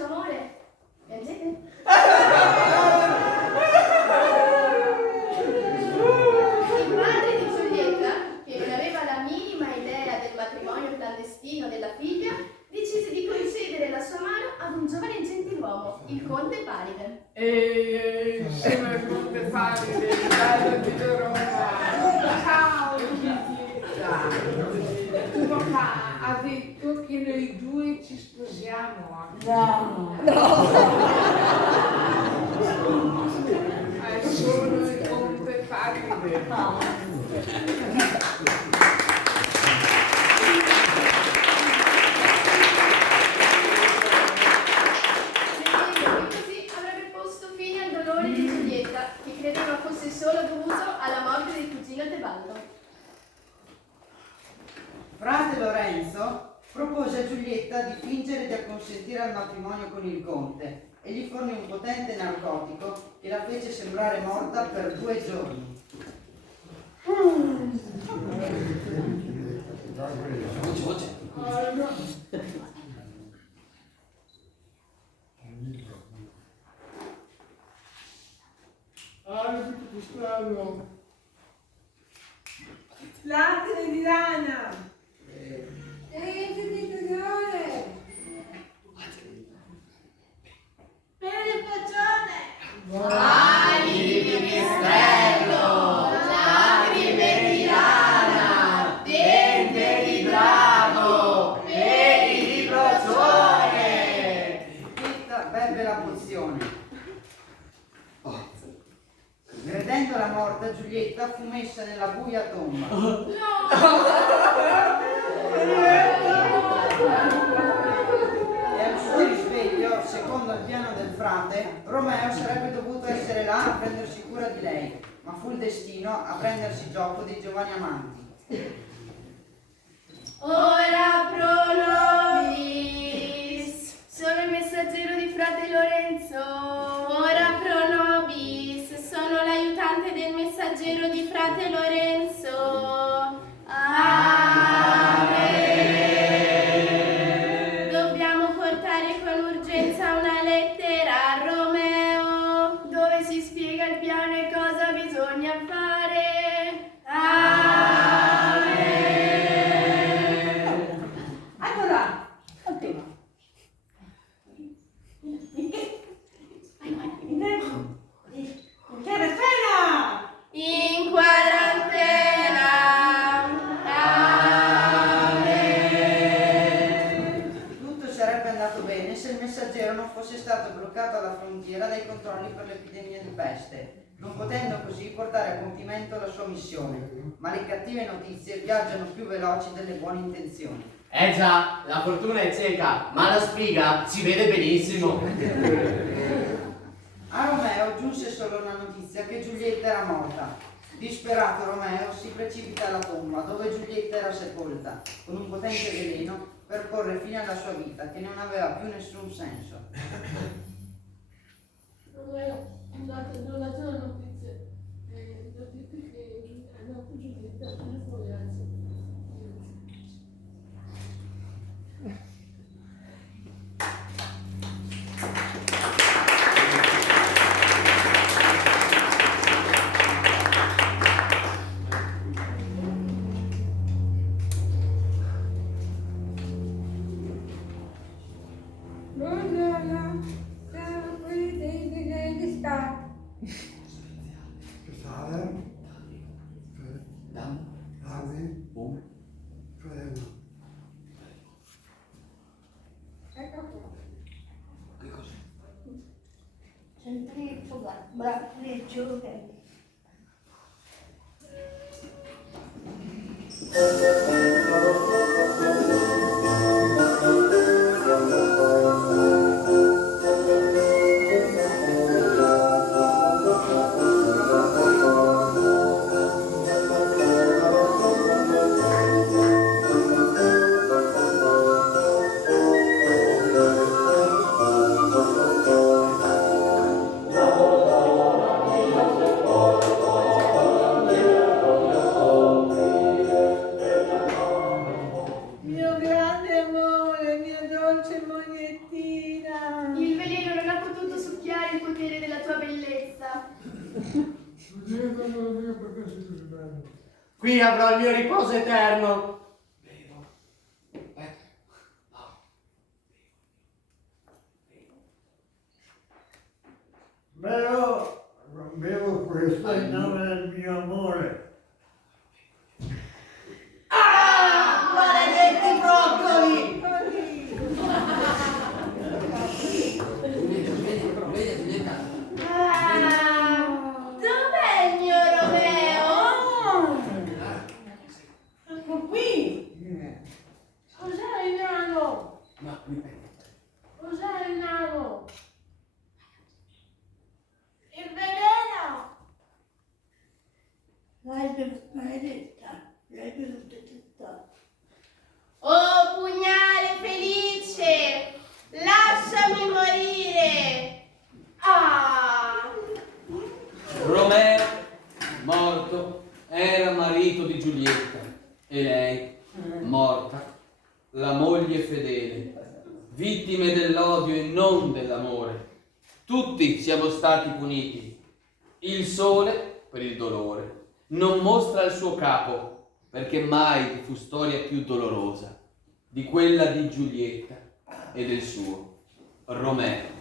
suo amore. Piangete? Il padre di Giulietta, che non aveva la minima idea del matrimonio clandestino della figlia, decise di concedere la sua mano ad un giovane gentiluomo, il conte Paride. Ehi, sono il conte Paride, bello di Roma. Ciao, Giulietta. Tuo papà ha detto che noi due ci sposiamo. No. È solo il conte Paride. Che credeva fosse solo dovuto alla morte del cugino Tebaldo. Frate Lorenzo propose a Giulietta di fingere di acconsentire al matrimonio con il conte e gli fornì un potente narcotico che la fece sembrare morta per 2 giorni. Latte di lana. Di colore. Pere faccione. Ali di pipistrello, lacrime di lana, dente di drago, peli di procione. Giulietta beve la pozione. Credendola morta, Giulietta fu messa nella buia tomba. E al suo risveglio, secondo il piano del frate, Romeo sarebbe dovuto essere là a prendersi cura di lei, ma fu il destino a prendersi gioco dei giovani amanti. Ora pro nobis, sono il messaggero di frate Lorenzo. Ora pro nobis, sono l'aiutante del messaggero di frate Lorenzo. Amen. Dobbiamo portare con urgenza una lettera a Romeo, dove si spiega il piano e cosa bisogna fare. Amen. Eccola. Terrafena. In quarantena. Amen. Tutto sarebbe andato bene se il messaggero non fosse stato bloccato alla frontiera dai controlli per l'epidemia di peste, non potendo così portare a compimento la sua missione. Ma le cattive notizie viaggiano più veloci delle buone intenzioni. Già, la fortuna è cieca, ma la spiga si vede benissimo. A Romeo giunse solo la notizia che Giulietta era morta. Disperato Romeo si precipita alla tomba dove Giulietta era sepolta, con un potente veleno per porre fine alla sua vita che non aveva più nessun senso. Non dato notizie che hanno Giulietta per ragazzi. Centrifuga, braccio. Qui avrò il mio riposo eterno. Però non bevo questo in nome del mio amore. Maledetti broccoli! Dov'è il mio Romeo? Ecco qui. Cos'è il nano? Cos'è il nano? Il veleno. L'hai benedetta. L'hai benedetta. Oh pugnale felice, lasciami morire. Ah! Romeo, morto, era marito di Giulietta e lei, morta, la moglie fedele, vittime dell'odio e non dell'amore. Tutti siamo stati puniti. Il sole, per il dolore, non mostra il suo capo, perché mai vi fu storia più dolorosa di quella di Giulietta e del suo Romeo.